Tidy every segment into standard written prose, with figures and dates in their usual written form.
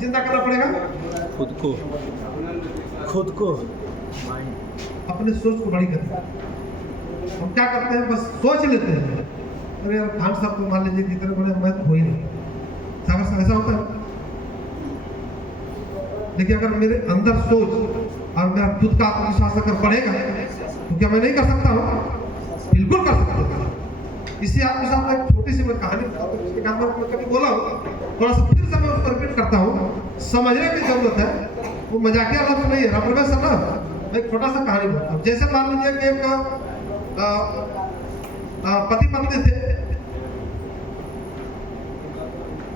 जिंदा करना पड़ेगा खुद को अपने सोच को बड़ी करते हैं। हम क्या करते हैं, बस सोच लेते हैं अरे यार खान साहब को मान लीजिए कितने बड़े, मैं तो हो ही नहीं। सागर साहब ऐसा होता है। देखिए अगर मेरे अंदर सोच और मेरा खुद का आत्मविश्वास अगर बढ़ेगा तो क्या मैं नहीं कर सकता हूँ? बिल्कुल कर सकता हूँ। इसी आपके साथ एक छोटी सी मैं कहानी उसके बाद मैं कभी बोला हूँ, थोड़ा सा फिर से मैं उसको रिपीट करता हूँ, समझने की जरूरत है। वो मजाकिया लफ्ज नहीं है। राम सर ना मैं एक छोटा सा कहानी बोलता हूँ। जैसे मान लीजिए कि एक पति पत्नी थे,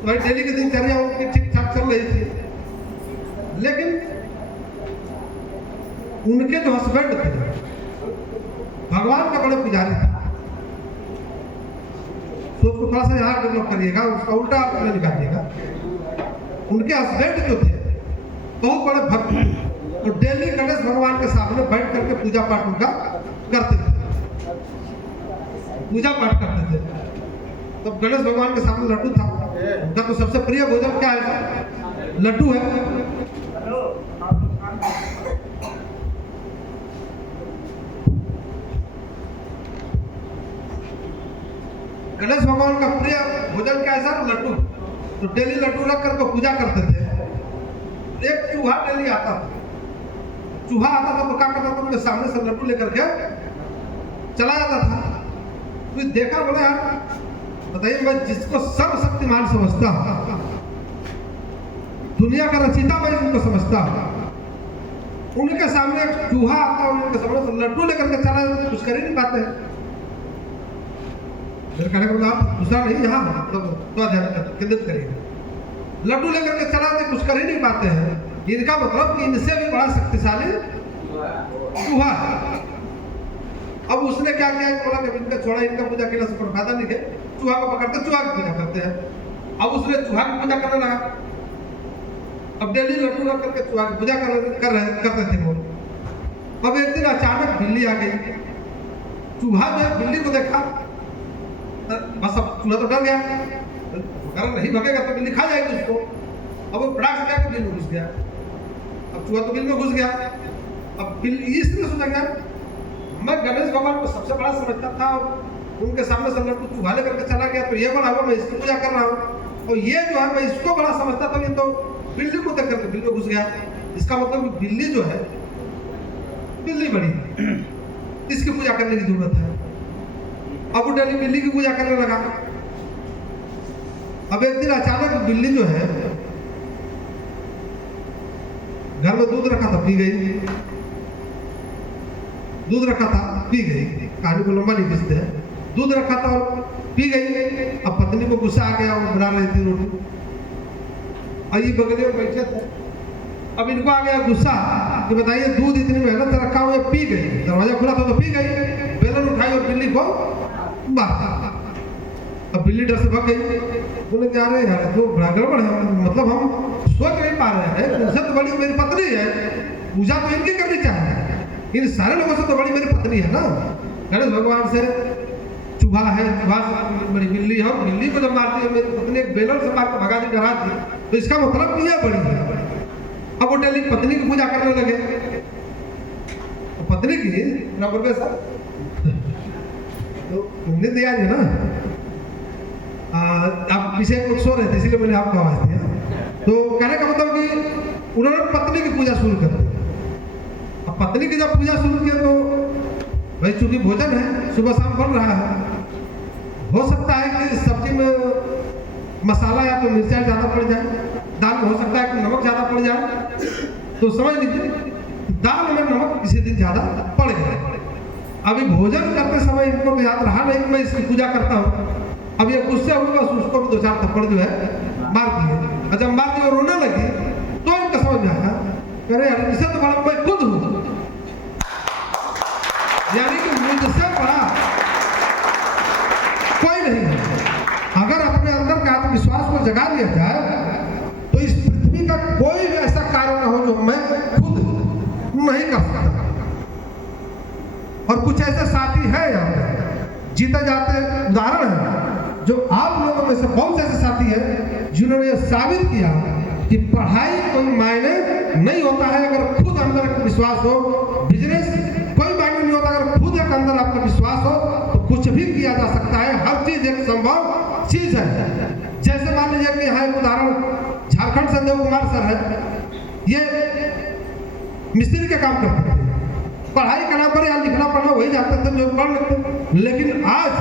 वही डेली की दिनचर्या उनकी ठीक ठाक चल रही थी, लेकिन उनके जो हस्बैंड थे भगवान का बड़े पुजारी थे। सोच को थोड़ा सा यहाँ डेवलप करिएगा, उसका उल्टा निकालिएगा। उनके हस्बैंड जो थे बहुत बड़े भक्त, तो डेली गणेश भगवान के सामने बैठ करके पूजा पाठ उनका करते थे, पूजा पाठ करते थे। तो गणेश भगवान के सामने लड्डू था, उनका तो सबसे प्रिय भोजन क्या है? लड्डू है। गणेश भगवान का प्रिय भोजन क्या है सर? लड्डू। तो डेली लड्डू रख करके पूजा करते थे। एक चूहा डेली आता था, चूहा आता था तो क्या करता था, उनके सामने से लड्डू लेकर के चला जाता था। तो देखा, बोले यार बताइए, मैं जिसको सर्वशक्तिमान समझता हूं, दुनिया का रचयिता मैं जिनको समझता हूं, उनके सामने एक चूहा आता है, उनके सामने से लड्डू लेकर के चला जाता, कुछ कर ही नहीं पाते हैं। मेरे कहने का मतलब दूसरा नहीं, यहाँ मतलब तो ध्यान केंद्रित करिए। लड्डू लेकर के चला जाते, कुछ कर ही नहीं पाते हैं। इनका मतलब कि इनसे भी बड़ा शक्तिशाली चूहा है। अब उसने क्या किया, बोला कि इनका छोड़ा, इनका पूजा करने से कोई फायदा नहीं है, चूहा को पकड़ते चूहा की पूजा करते हैं। अब उसने चूहा की पूजा करने लगा। अब डेली लड्डू रख करके चूहा की पूजा करते थे वो। अब एक दिन अचानक बिल्ली आ गई। चूहा जो बिल्ली को देखा, बस अब चूहा तो डर गया, अगर नहीं भगेगा तो बिल्ली खा जाएगी उसको। अब वो फटाक से जाकर बिल में घुस गया। अब चूहा तो बिल में घुस गया। अब बिल्ली इसलिए सोचा गया, मैं गणेश भगवान को सबसे बड़ा समझता था, उनके सामने से लड्डू चूहा लेकर के चला गया, तो ये बड़ा हुआ, मैं इसकी पूजा कर रहा हूँ, और ये जो है मैं इसको बड़ा समझता था, ये तो बिल्ली को देख करके बिल में घुस गया। इसका मतलब बिल्ली जो है, बिल्ली बड़ी, इसकी पूजा करने की जरूरत है। अब वो डेली बिल्ली की पूजा करने लगा। अब एक दिन अचानक बिल्ली जो है, घर में दूध रखा था, पी गई। दूध रखा था, पी गई। कहानी को लंबा नहीं खींचते हैं। दूध रखा था और पी गई। अब पत्नी को गुस्सा आ गया, वो बना रही थी रोटी, और ये बगले में बैठे थे। अब इनको आ गया गुस्सा कि बताइए, दूध इतनी मेहनत से रखा हुआ, पी गई। दरवाजा खुला था तो पी गई। बेलन उठाई और बिल्ली को मारा। अब बिल्ली डर से भाग गई। बोले क्या रहे यार, तो बड़ा गड़बड़ है, मतलब हम सोच नहीं पा रहे हैं, इनसे तो बड़ी मेरी पत्नी है, पूजा तो इनकी करनी चाहिए, इन सारे लोगों से तो बड़ी मेरी पत्नी है ना। गणेश भगवान से चूहा है, चूहा से बड़ी बिल्ली है, बिल्ली को जब मारती है मेरी पत्नी, एक बेलन से मार के भगा दी, डरा दी, तो इसका मतलब ये बड़ी है। अब वो डेली पत्नी की पूजा करने लगे। तो पत्नी की नंबर पे सर तो हिंदी तैयार है ना। आप पीछे कुछ सो रहे थे, इसीलिए मैंने आपको आवाज दिया। तो कहने का मतलब कि उन्होंने पत्नी की पूजा शुरू कर दी। अब पत्नी की जब पूजा शुरू की तो भाई चूंकि भोजन है, सुबह शाम बन रहा है, हो सकता है कि सब्जी में मसाला या तो मिर्चा ज़्यादा पड़ जाए, दाल में हो सकता है कि नमक ज़्यादा पड़ जाए। तो समझ लीजिए दाल में नमक किसी दिन ज़्यादा पड़ गया। अभी भोजन करते समय इनको तो याद रहा नहीं कि मैं इसकी पूजा करता हूँ। अब ये गुस्से हुए, बस उसको भी 2-4 थप्पड़ जो है मार दिए। और जब मार दिए और रोने लगी तो इनका समझ में आया, अरे यार इससे तो बड़ा मैं खुद हूँ, यानी कि मुझसे बड़ा कोई नहीं है। अगर अपने अंदर का आत्मविश्वास को जगा लिया जाए तो इस पृथ्वी का कोई भी ऐसा कार्य ना हो जो मैं खुद नहीं कर सकता। और कुछ ऐसे साथी हैं यहाँ पे जीते जाते उदाहरण है, जो आप लोगों में से बहुत ऐसे साथी हैं जिन्होंने ये साबित किया कि पढ़ाई कोई मायने नहीं होता है अगर खुद अंदर विश्वास हो। बिजनेस कोई मायने नहीं होता अगर खुद एक अंदर आपका विश्वास हो तो कुछ भी किया जा सकता है। हर चीज एक संभव चीज है। जैसे मान लीजिए कि यहाँ एक उदाहरण झारखंड से देव कुमार सर है, ये मिस्त्री का काम करते थे। पढ़ाई करना पर यहाँ लिखना पढ़ना वही जाते थे जो पढ़ लेते, लेकिन आज